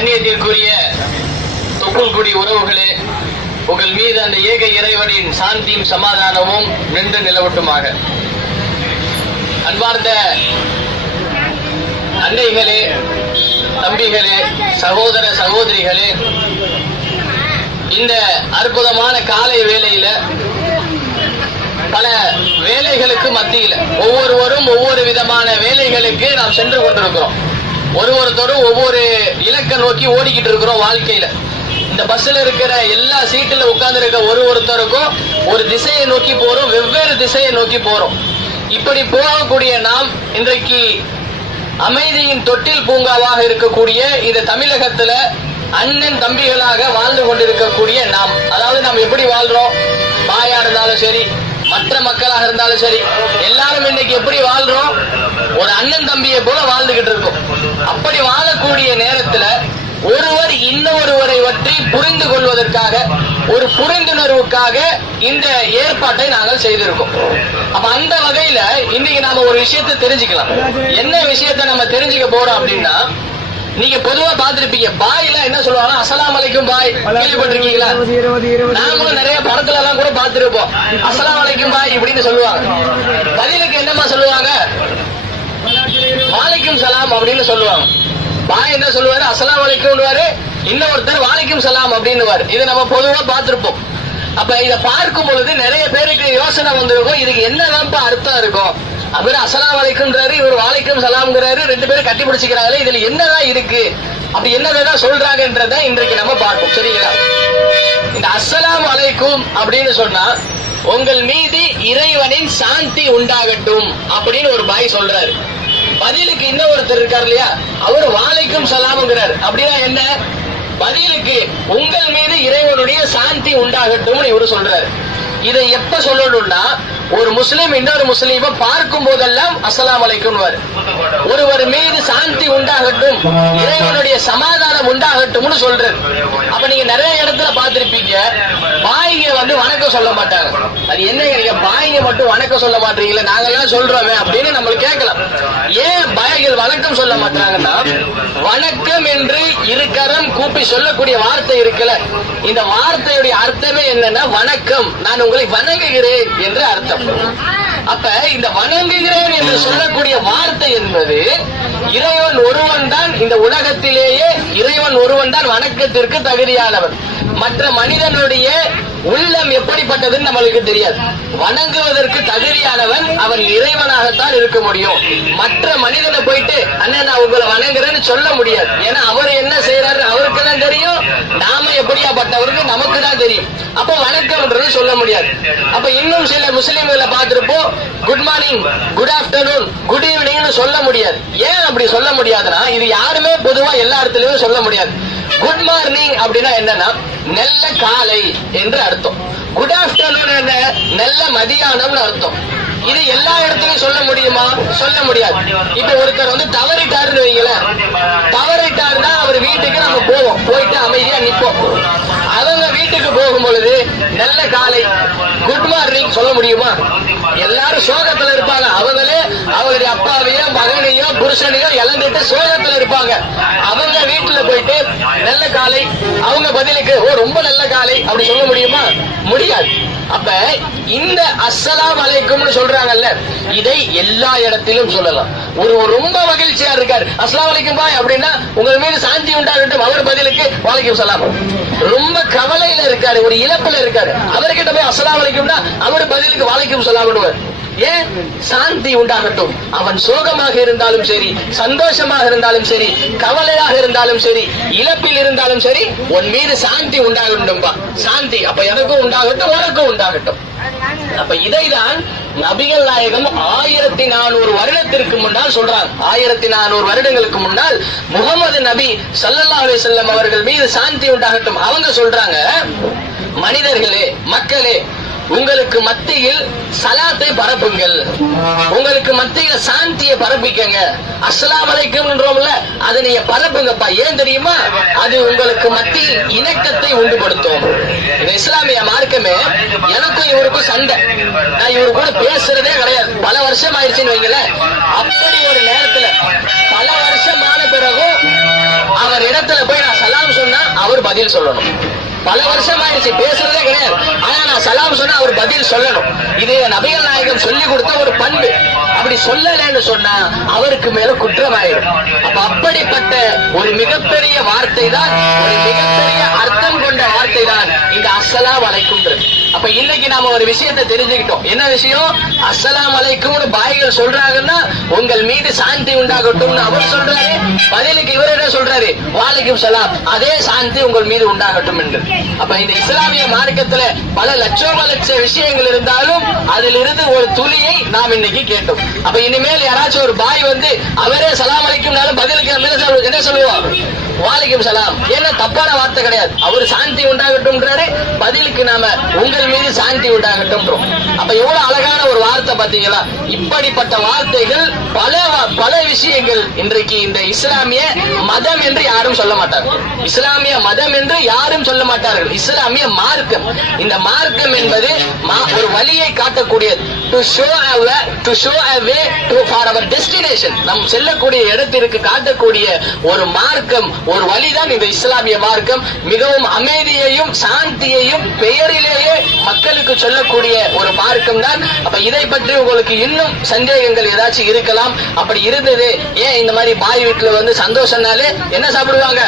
கண்ணியத்திற்குரிய தொப்புள்குடி உறவுகளே, உங்கள் மீது அந்த ஏக இறைவனின் சாந்தியும் சமாதானமும் நின்று நிலவட்டுமாக. அன்பார்ந்த அன்னைகளே, தம்பிகளே, சகோதர சகோதரிகளே, இந்த அற்புதமான காலை வேளையில பல வேலைகளுக்கு மத்தியில் ஒவ்வொருவரும் ஒவ்வொரு விதமான வேலைகளுக்கு நாம் சென்று கொண்டிருக்கிறோம். ஒவ்வொருத்தரும் ஒவ்வொரு இலக்கை நோக்கி ஓடிக்கிட்டு இருக்கிறோம். வாழ்க்கையில இந்த பஸ்ல இருக்கிற எல்லா சீட்டுல உட்கார்ந்து இருக்க ஒருத்தருக்கும் ஒரு திசையை நோக்கி போறோம், வெவ்வேறு திசையை நோக்கி போறோம். இப்படி போகக்கூடிய நாம் இன்றைக்கு அமைதியின் தொட்டில் பூங்காவாக இருக்கக்கூடிய இந்த தமிழகத்துல அண்ணன் தம்பிகளாக வாழ்ந்து கொண்டிருக்கக்கூடிய நாம், அதாவது நாம் எப்படி வாழ்றோம், பாயா இருந்தாலும் சரி, மற்ற மக்களாக இருந்தாலும் சரி, எல்லாரும் இன்னைக்கு எப்படி வாழ்றோம், ஒரு அண்ணன் தம்பியை போல வாழ்ந்துகிட்டு இருக்கோம். அப்படி வாழக்கூடிய நேரத்துல ஒருவர் இன்னொருவரை பற்றி புரிந்து கொள்வதற்காக, ஒரு புரிந்துணர்வுக்காக இந்த ஏற்பாட்டை நாங்கள் செய்திருக்கோம். அப்ப அந்த வகையில இன்னைக்கு நாம ஒரு விஷயத்தை தெரிஞ்சுக்கலாம். என்ன விஷயத்தை நம்ம தெரிஞ்சுக்க போறோம் அப்படின்னா, நீங்க பொதுவா பாத்திருப்பீங்க, பாய்ல என்ன சொல்லுவாங்க, அஸ்ஸலாமு அலைக்கும் பாய், கேள்விப்பட்டிருக்கீங்களா? நாங்களும் நிறைய படத்துல எல்லாம் கூட பாத்துருப்போம். அஸ்ஸலாமு அலைக்கும் பாய் இப்படின்னு சொல்லுவாங்க. பதிலுக்கு என்னமா சொல்லுவாங்க, வாலைக்கும் சலாம் அப்படின்னு சொல்லுவாங்க. பாய் என்ன சொல்லுவாரு, அஸ்ஸலாமு அலைக்கும்னுவாரு, இன்னொருத்தர் வாலைக்கும் சலாம் அப்படின்னுவாரு. இதை நம்ம பொதுவா பாத்திருப்போம். அப்ப இத பார்க்கும் பொழுது நிறைய பேருக்கு யோசனை வந்திருக்கும், இதுக்கு என்னதான் அர்த்தம் இருக்கும். அவர் அஸ்ஸலாமு அலைக்கும்ன்றாரு, இவர் வாலைக்கும் சலாம்ங்கிறாரு, ரெண்டு பேரும் கட்டி பிடிச்சிக்கிறாங்களே, இதுல என்னதான் இருக்கு, அப்படி என்னதான் சொல்றாங்கன்றத இன்றைக்கு நம்ம பார்ப்போம். சரிங்களா? இந்த அஸ்ஸலாமு அலைக்கும் அப்படின்னு சொன்னா, உங்கள் மீது இறைவனின் சாந்தி உண்டாகட்டும் அப்படின்னு ஒரு பாய் சொல்றாரு. பதிலுக்கு இன்னொருத்தர் இருக்காரு இல்லையா, அவர் வாலைக்கும் சலாம்ங்கிறார். அப்படின்னா என்ன, பதிலுக்கு உங்கள் மீது இறைவனுடைய சாந்தி உண்டாகட்டும் இவரு சொல்றாரு. இதை எப்ப சொல்லணும்னா, ஒரு முஸ்லீம் இன்னொரு முஸ்லீமை பார்க்கும் போதெல்லாம் அஸ்ஸலாமு அலைக்கும், ஒருவர் மீது சாந்தி உண்டாகட்டும், இறைவனுடைய சமாதானம் உண்டாகட்டும் சொல்றது. அப்ப நீங்க நிறைய இடத்துல பார்த்திருப்பீங்க, பாய்ங்க வணக்கம் சொல்ல மாட்டாங்க. அது என்ன, நீங்க பாய்ங்க மட்டும் வணக்கம் சொல்ல மாட்டீங்களா, நாங்கெல்லாம் சொல்றோமே அப்படின்னு நம்ம கேட்கலாம். ஏன் பாய்கள் வணக்கம் சொல்ல மாட்டாங்கன்னா, வணக்கம் என்று இருக்கரம் கூப்பி சொல்லக்கூடிய வார்த்தை இருக்குல்ல, இந்த வார்த்தையுடைய அர்த்தமே என்னன்னா வணக்கம், நான் உங்களை வணங்குகிறேன் என்று அர்த்தம். அப்ப இந்த வணங்குகிறேன் என்று சொல்லக்கூடிய வார்த்தை என்பது, இறைவன் ஒருவன் தான் இந்த உலகத்திலேயே, இறைவன் ஒருவன் தான் வணக்கத்திற்கு தகுதியானவன். மற்ற மனிதனுடைய உள்ளம் எப்படிப்பட்டதுன்னு நம்மளுக்கு தெரியாது. வணங்குவதற்கு தகுதியானவன் அவன் இறைவனாகத்தான் இருக்க முடியும். மற்ற மனிதனை போயிட்டு அண்ணன் நான் உங்களை வணங்குறேன்னு சொல்ல முடியாது. ஏன்னா அவர் என்ன செய்யறாரு அவருக்கு தான் தெரியும், நாம எப்படியாப்பட்டவருக்கு நமக்கு தான் தெரியும். அப்ப வணக்கம்ன்றது சொல்ல முடியாது. அப்ப இன்னும் சில முஸ்லிம்களை பார்த்திருப்போம், good morning, good afternoon, good evening சொல்ல முடியாது. ஏன் அப்படி சொல்ல முடியாதுன்னா, இது யாருமே பொதுவா எல்லா இடத்துலயும் சொல்ல முடியாது. குட் மார்னிங் அப்படின்னா என்னன்னா நல்ல காலை என்று அர்த்தம். குட் ஆஃப்டர்நூன் என்ன, நல்ல மதியானம்னு அர்த்தம். இது எல்லா இடத்துலயும் சொல்ல முடியுமா? சொல்ல முடியாது. இப்ப ஒருத்தர் தவறிட்டாருன்னு வைங்களேன், தவறிட்டாருன்னா அவர் வீட்டுக்கு நம்ம போவோம், போயிட்டு அமைதியா நிப்போம். அவங்க வீட்டுக்கு போகும் பொழுது நல்ல காலை, குட் மார்னிங் சொல்ல முடியுமா? எல்லாரும் சோகத்துல இருப்பாங்க. அவங்களே அவங்களுடைய அப்பாவையோ மகனையோ புருஷனையோ இழந்துட்டு சோகத்துல இருப்பாங்க. அவங்க வீட்டுல போயிட்டு நல்ல காலை, அவங்க பதிலுக்கு ஓ ரொம்ப நல்ல காலை அப்படி சொல்ல முடியுமா? முடியாது. அப்ப இந்த அஸ்ஸலாமு அலைக்கும்னு சொல்றாங்கல்ல, இதை எல்லா இடத்திலும் சொல்லலாம். ஒரு ரொம்ப மகிழ்ச்சியா இருக்காரு, அஸ்ஸலாமு அலைக்கும் பாய் அப்படின்னா உங்கள் மீது சாந்தி உண்டாகட்டும், அவர் பதிலுக்கு வலைக்கும் சலாம். ரொம்ப கவலையில இருக்காரு, ஒரு இழப்புல இருக்காரு, அவர்கிட்ட போய் அஸ்ஸலாமு அலைக்கும்னா அவர் பதிலுக்கு வலைக்கும் சலாம். ஏன்? சாந்தி உண்டாகட்டும். அவன் சோகமாக இருந்தாலும் சரி, சந்தோஷமாக இருந்தாலும் சரி, கவலையாக இருந்தாலும் சரி, இழப்பில் இருந்தாலும் சரி, உன் மீது சாந்தி உண்டாகட்டும். சாந்தி அப்ப எனக்கும் உண்டாகட்டும், உனக்கும் உண்டாகட்டும். அப்ப இதைதான் நபிகள் நாயகம் 1400 வருடத்திற்கு முன்னால் சொல்றாங்க. 1400 வருடங்களுக்கு முன்னால் முகமது நபி ஸல்லல்லாஹு அலைஹி வஸல்லம் அவர்கள் மீது சாந்தி உண்டாகட்டும். அவங்க சொல்றாங்க, மனிதர்களே, மக்களே, உங்களுக்கு மத்தியில் சலாத்தை பரப்புங்கள், உங்களுக்கு மத்தியில சாந்தியை பரப்பிக்கங்க. அஸ்ஸலாமு அலைக்கும்ன்றோம்ல, அதை நீங்க பரப்புங்கப்பா. ஏன் தெரியுமா? அது உங்களுக்கு மத்தியில் இணக்கத்தை உண்டுபடுத்தும். இந்த இஸ்லாமிய மார்க்கமே எனக்கும் இவருக்கும் சண்டை, நான் இவரு கூட பேசுறதே கிடையாது, பல வருஷம் ஆயிடுச்சுன்னு வைங்களேன். அப்படி ஒரு நேரத்துல பல வருஷமான பிறகும் அவர் இடத்துல போய் நான் அவர் பதில் சொல்லணும். பல வருஷம் ஆயிடுச்சு, பேசுறதே கிடையாது. ஆனா நான் சலாம் சொன்னா அவர் பதில் சொல்லணும். இது நபிகள் நாயகம் சொல்லி கொடுத்த ஒரு பண்பு. அப்படி சொல்லலன்னு சொன்னா அவருக்கு மேல குற்றமாயிடும். அப்ப அப்படிப்பட்ட ஒரு மிகப்பெரிய வார்த்தை தான், ஒரு மிகப்பெரிய அர்த்தம் கொண்ட வார்த்தை தான் இந்த அஸ்ஸலாமு அலைக்கும்ன்றது. அப்ப இன்னைக்கு நாம ஒரு விஷயத்தை தெரிஞ்சுக்கிட்டோம். என்ன விஷயம்? அஸ்ஸலாமு அலைக்கும்னு பாய்கள் சொல்றாங்கன்னா உங்கள் மீது சாந்தி உண்டாகட்டும்னு அவர் சொல்றாரு, பதிலுக்கு இவர் என்ன சொல்றாரு? வலைக்கும் சலாம், அதே சாந்தி உங்கள் மீது உண்டாகட்டும் என்று. அப்ப இந்த இஸ்லாமிய மார்க்கத்துல பல லட்சோப லட்ச விஷயங்கள் இருந்தாலும் அதிலிருந்து ஒரு துளியை நாம் இன்னைக்கு கேட்டோம். அப்ப இனிமேல் யாராச்சும் ஒரு பாய் வந்து அவரே சலாம் அலைக்கும்னாலும் பதிலுக்கு என்ன சொல்லுவோம்? வலைக்கும் சலாம். ஏன்னா தப்பான வார்த்தை கிடையாது. அவர் சாந்தி உண்டாகட்டும்ன்றாரு, பதிலுக்கு நாம உங்கள் மீது சாந்தி உண்டாகட்டும். அப்ப எவ்வளவு அழகான ஒரு வார்த்தை பாத்தீங்களா? இப்படிப்பட்ட வார்த்தைகள் பல விஷயங்கள் இன்றைக்கு இந்த இஸ்லாமிய மதம் என்று யாரும் சொல்ல மாட்டார்கள். இஸ்லாமிய மதம் என்று யாரும் சொல்ல மாட்டார்கள். இஸ்லாமிய மார்க்கம். இந்த மார்க்கம் என்பது ஒரு வழியை காட்டக்கூடியது. to show a way for our destination. நம் செல்லக்கூடிய இடத்திற்கு காட்டக்கூடிய ஒரு மார்க்கம், ஒரு வழிதான் இந்த இஸ்லாமிய மார்க்கம். மிகவும் அமைதியையும் சாந்தியையும் பெயரிலேயே மக்களுக்கு சொல்லக்கூடிய ஒரு மார்க்கம் தான். அப்ப இதை பற்றி உங்களுக்கு இன்னும் சந்தேகங்கள் ஏதாச்சும் இருக்கலாம். அப்படி இருந்தது, ஏன் இந்த மாதிரி பாய் வீட்டுல வந்து சந்தோஷம்னாலே என்ன சாப்பிடுவாங்க,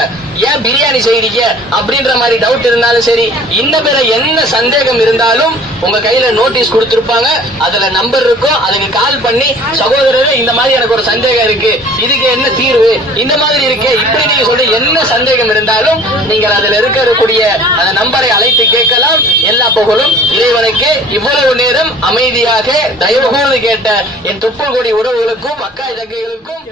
ஏன் பிரியாணி செய்றீங்க அப்படின்ற மாதிரி டவுட் இருந்தாலும் சரி, இன்னும் பிற என்ன சந்தேகம் இருந்தாலும் உங்க கையில நோட்டீஸ் கொடுத்திருப்பாங்க, அதுல நம்பர் இருக்கும், அதுக்கு கால் பண்ணி சகோதரரே இந்த மாதிரி எனக்கு ஒரு சந்தேகம் இருக்கு, இதுக்கு என்ன தீர்வு, இந்த மாதிரி இருக்கு, இப்படி நீங்க சொல்ற என்ன சந்தேகம் இருந்தாலும் நீங்கள் அதுல இருக்கக்கூடிய அந்த நம்பரை அழைத்து கேட்கலாம். எல்லா புகழும் இறைவனுக்கு. இவ்வளவு நேரம் அமைதியாக தயவு கூர்ந்து கேட்ட என் தொப்புள் கொடி உறவுகளுக்கும் அக்கா தங்கைகளுக்கும்